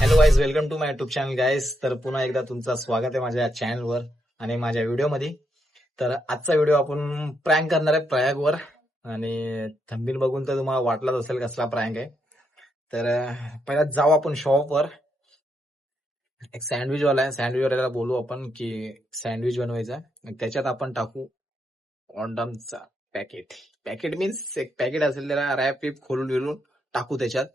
Hello guys, welcome to my YouTube channel guys. तर पुन्हा एकदा तुमचं स्वागत आहे माझ्या चॅनलवर आणि माझ्या व्हिडिओमध्ये. तर आजचा व्हिडिओ आपण प्रँक करणार आहे प्रयागवर. आणि थंबनेल बघून तर तुम्हाला वाटलाच असेल कसला प्रँक आहे. तर पहिला जाऊ आपण शॉपवर. एक सँडविच वाला आहे, सँडविच वाल्याला बोलू आपण की सँडविच बनवायचा. त्याच्यात आपण टाकू कॉन्डमचा पॅकेट. पॅकेट मीन्स एक पॅकेट असेल त्याला रॅप पीप खोलून बिलून टाकू त्याच्यात.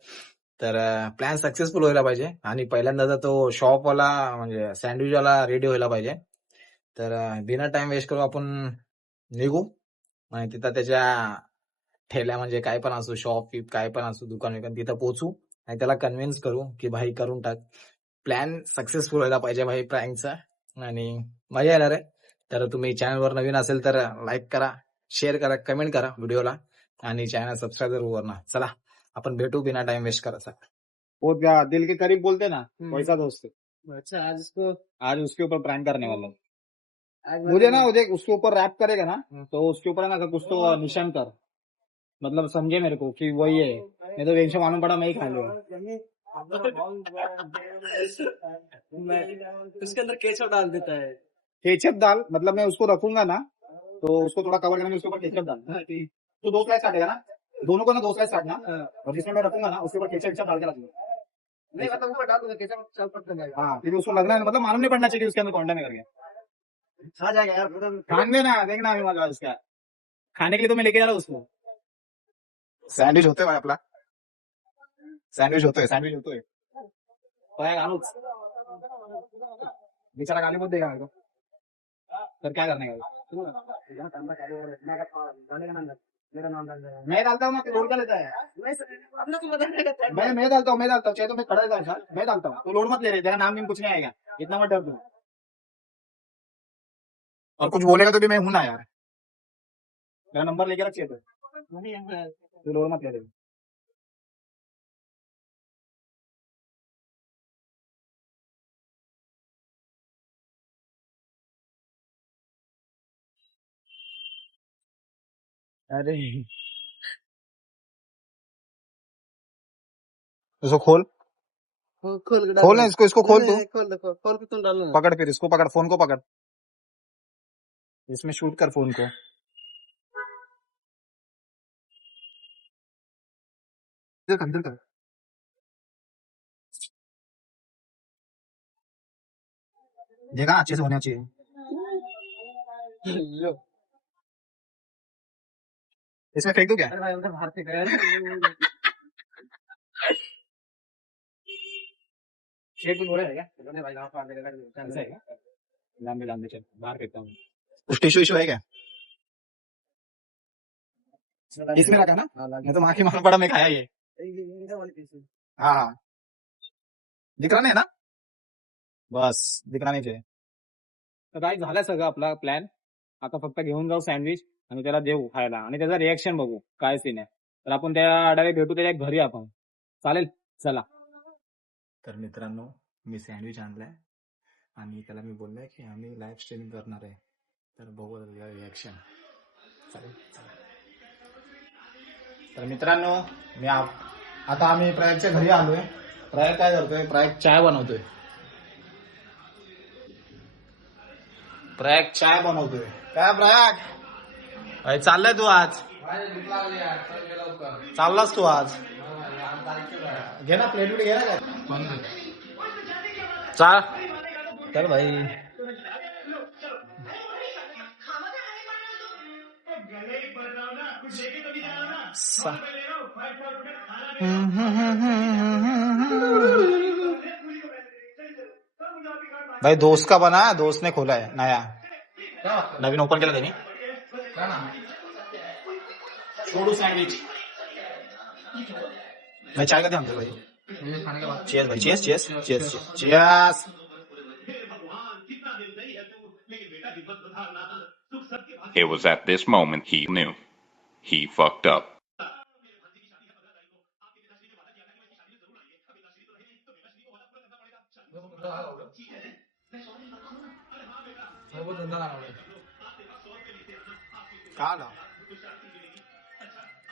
तर प्लॅन सक्सेसफुल व्हायला पाहिजे आणि पहिल्यांदा तर तो शॉपवाला म्हणजे सँडविचवाला रेडी व्हायला पाहिजे. तर बिना टाइम वेस्ट करू आपण निघू आणि तिथं त्याच्या ठेल्या म्हणजे काय पण असो, शॉप पीप काय पण असो, दुकान विकान तिथं पोहोचू आणि त्याला कन्व्हिन्स करू की भाई करून टाक. प्लॅन सक्सेसफुल व्हायला पाहिजे भाई प्रँकचा आणि मजा येणार आहे. तर तुम्ही चॅनलवर नवीन असेल तर लाईक करा, शेअर करा, कमेंट करा व्हिडिओला आणि चॅनल सबस्क्राईब जरूर करा. चला आपण भेटू बिना टाइम वेस्ट करायचा. वो क्या दिल के करीब बोलते ना, वैसा दोस्त है। अच्छा, आज इसको आज उसके ऊपर प्रैंक करने वाला हूँ। आज मुझे ना देख उसके ऊपर रैप करेगा ना, तो उसके ऊपर है ना कुछ तो निशान कर, मतलब समझे मेरे को कि वही है। नहीं तो वैसे मालूम पड़ा मैं ही खा लूंगा। उसके अंदर केचप डाल देता है। केचप डाल, मतलब मैं उसको रखूंगा ना तो उसको थोड़ा कवर करने में उसके ऊपर केचप डाल। तो 2 स्लाइस काटेगा ना, दोनों को ना 2 स्लाइस काटना, और जिसमें मैं रखूंगा ना उसके ऊपर केचप वेचप डाल के रखूंगा। नहीं मतलब ऊपर डाल दूंगा, केचप चल पड़ता जाएगा। हाँ, फिर उसको लगना है मतलब मालूम नहीं पड़ना चाहिए कि उसके अंदर कॉन्डम है करके। खा जाएगा यार पूरा। खाने ना, देखना अभी मजा उसका। खाने के लिए तो मैं लेके जा रहा हूँ उसको। सँडविच होतोय भाई आपला, सँडविच होतोय पाया घालूच, बेचारा गाली मत देगा मेरे को, तर क्या करने का? मेरा नाम डाल देगा। मैं डालता हूँ ना, लोड क्या लेता है? अपने को बता देगा। मैं डालता हूँ, चाहे तो मैं खड़ा रहता हूँ, मैं डालता हूँ, तो लोड मत ले रहे, तेरा नाम कुछ नहीं आएगा, इतना मत डर तू। और कुछ बोलेगा तो भी मैं हूं ना यार, मेरा नंबर लेके रखिए तो लोड मत ले रहे। अरे इसको खोल खोल के खोल ना, इसको खोल तू, खोल दो, खोल के तुम डालो ना। पकड़, फिर इसको पकड़, फोन को पकड़, इसमें शूट कर फोन को। इधर कर देखा, अच्छे से होना चाहिए। लो। इसमें फेंक दू क्या? अरे भाई उधर बाहर से गया। शेड कुछ बोला है क्या? बोले भाई वहाँ पर ऐसा है क्या? लांबे चल, बाहर फेंकता हूँ। कुछ टिश्यू इशू है क्या? इसमें रखा ना, मैं तो माँ की मालूम पड़ा मैं खाया ये। हाँ हाँ, दिख रहा नहीं है ना, बस दिखना नाही चाहिए. तर काय झालं सगळं आपला प्लॅन. आता फक्त घेऊन जाऊ सँडविच आणि त्याला देऊ खायला आणि त्याचा रिएक्शन बघू काय सीन आहे. तर आपण त्या आडावे भेटू त्याच्या घरी आपण, चालेल? चला. तर मित्रांनो, मी सँडविच आणलाय आणि त्याला मी बोललोय की आम्ही लाईव्ह स्ट्रीमिंग करणार आहे. तर बघू रिॲक्शन. चालेल चला. तर मित्रांनो, आता आम्ही प्रयागच्या घरी आलोय. प्रयाग काय करतोय? प्रयाग चाय बनवतोय. काय प्रयाग? अरे चाललाय तू आज? चाललास तू आज? घे ना प्लेट घे ना काय. चाल चल भाई. भाई दोस्त का बना, दोस्त ने खोला है नया, नवीन ओपन केला त्यांनी. छोडू सँडविच. मैं चाय का ध्यान दे भाई. चीयर्स भाई, cheers cheers cheers cheers. It was at this moment he knew. He fucked up.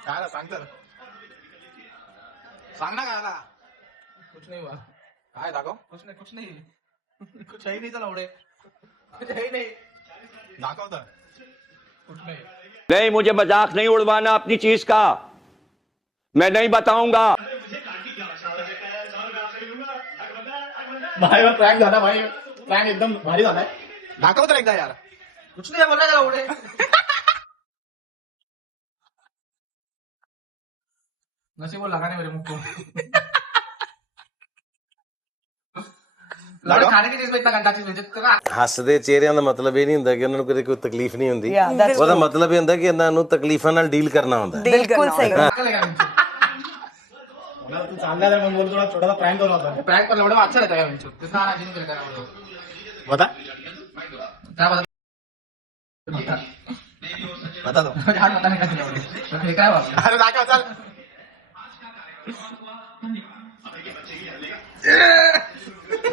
काय सांग तर, सांग ना काय. कुछ नहीं हुआ. काय दाखव? कुछ नाही कुछ है ही नहीं चला उडे कुछ है ही नहीं दाखव तर कुछ नाही नहीं, मुझे मजाक नहीं उड़वाना अपनी चीज का, मैं नहीं बताऊंगा। भाई प्रँक झाला भाई प्रँक एकदम भारी झालाय दाखव तर एकदा यार कुछ नाही बोला त्याला उडे नशीब लगा नहीं मेरे मुख को लड़ा खाने की चीज में इतना गंदा चीज भेज तेरा ਹੱਸਦੇ ਚਿਹਰਿਆਂ ਦਾ ਮਤਲਬ ਇਹ ਨਹੀਂ ਹੁੰਦਾ ਕਿ ਉਹਨਾਂ ਨੂੰ ਕਦੇ ਕੋਈ ਤਕਲੀਫ ਨਹੀਂ ਹੁੰਦੀ ਉਹਦਾ ਮਤਲਬ ਇਹ ਹੁੰਦਾ ਕਿ ਇਹਨਾਂ ਨੂੰ ਤਕਲੀਫਾਂ ਨਾਲ ਡੀਲ ਕਰਨਾ ਹੁੰਦਾ ਹੈ। बिल्कुल सही तू चालला तर मग बोल थोडा छोटासा प्रँक करू आपण प्रँक पण एवढं अच्छा रहता है कितना आना जिन करता है बता क्या बता दो ध्यान बताने का चला काय बात अरे दाखव चल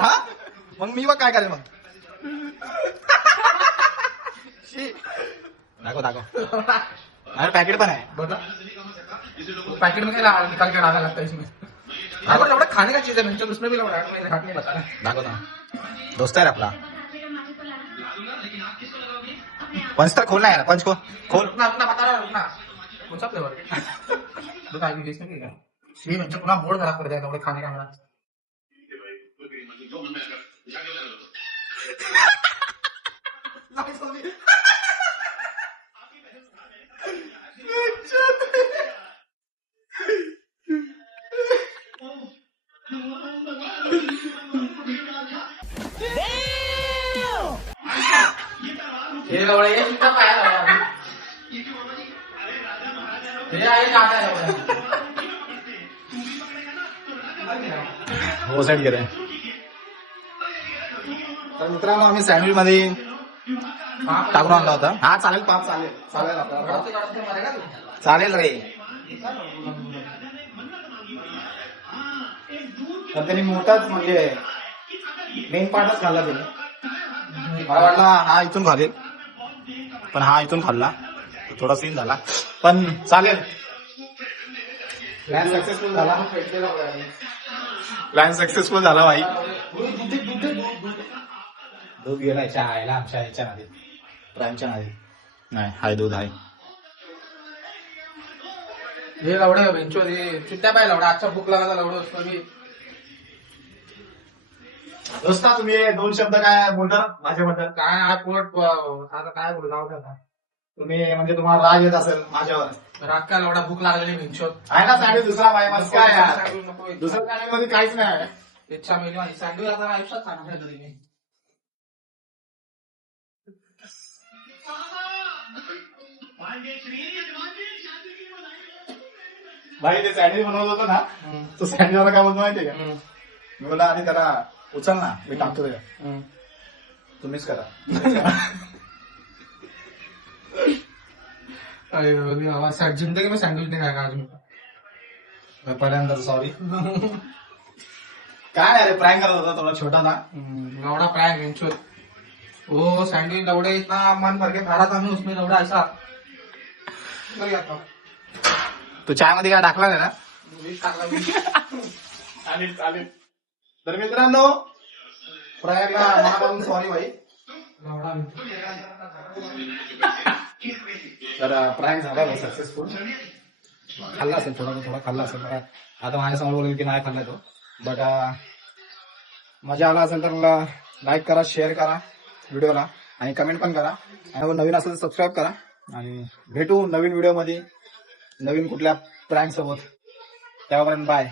हा मग मी काय करेल मग दाखव दाखव अरे पैकेट पण आहे बता पैकेट में क्या निकाल के डालना लगता है इसमें एवढा खाने का चीज है मैंने उसमें भी हाथ नहीं बता दाखव ना दोस्त है आपला पंच तर खोलना है पंच को खोल अपना अपना बता रहा रुकना कौन सा फ्लेवर दो आगे इसमें क्या ये बच्चा पूरा मूड खराब कर देगा थोड़े खाने का मेरा ये लवड़ा ये कितना पाया लवड़ा ये आए जाता है लवड़ा हो सेट करें तर मित्रांनो आम्ही सँडविच मध्ये टाकून आणला होता हा चालेल पाप चालेल चालेल आपल्याला चालेल रे तर त्यांनी मोठाच म्हणजे मेन पार्टच खाल्ला त्याने मला वाटला हा इथून खालेल पण हा इथून खाल्ला थोडा सीन झाला पण चालेल प्लॅन सक्सेसफुल झाला प्लॅन सक्सेसफुल झाला भाई दूध गेला चहायला आमच्या ह्याच्या नादी प्राईमच्या नादी नाही हाय दूध आहे हे लवडे बेंचो चिट्ट्या पाहिजे लवडा आजचा भूक लागला लवडं असतो मी दोस्ता तुम्ही दोन शब्द काय बोलता माझ्याबद्दल काय हा पोट आता काय बोलू जाऊ आता तुम्ही म्हणजे तुम्हाला राग येत असेल माझ्यावर राग काय लवडा भूक लागलेली बेंचोत आहे ना सँडविच दुसरा भाई मस्त काय यार दुसऱ्या सँडविच मध्ये काहीच नाही इच्छा मिळली सँडविच आता आयुष्यात खाणार आहे मी भाई ते सँडविच बनवत होतो ना तो सँडविच वाला काय बोलतो माहितीये का मी बोला आणि त्याला उचल ना मी टाकतो ते तुम्हीच करा जिंदगी में सँडविच नाही खायला आज मी पहिल्यांदा सॉरी काय नाही रे प्रँक करत होता थोडा छोटा था लवड़ा प्रँक इंचो वो सैंडविच लवड़े इतना मन भर के खा रहा था मैं उसमें लवड़ा ऐसा तो चाय मध्ये काय टाकला नाही ना चालेल चालेल तर मित्रांनो प्रयागला मनापासून सॉरी भाई तर प्रँक झाला भाई सक्सेसफुल खाल्ला असेल थोडा खाल्ला असेल आता माझ्यासमोर बोलेल की नाही खाल्ला तो बट मजा आला असेल तर लाईक करा शेअर करा व्हिडिओला आणि कमेंट पण करा आणि नवीन असेल तर सबस्क्राईब करा आणि भेटू नवीन व्हिडिओ मध्ये नवीन कुठल्या प्रँक सोबत तेव्हापर्यंत बाय.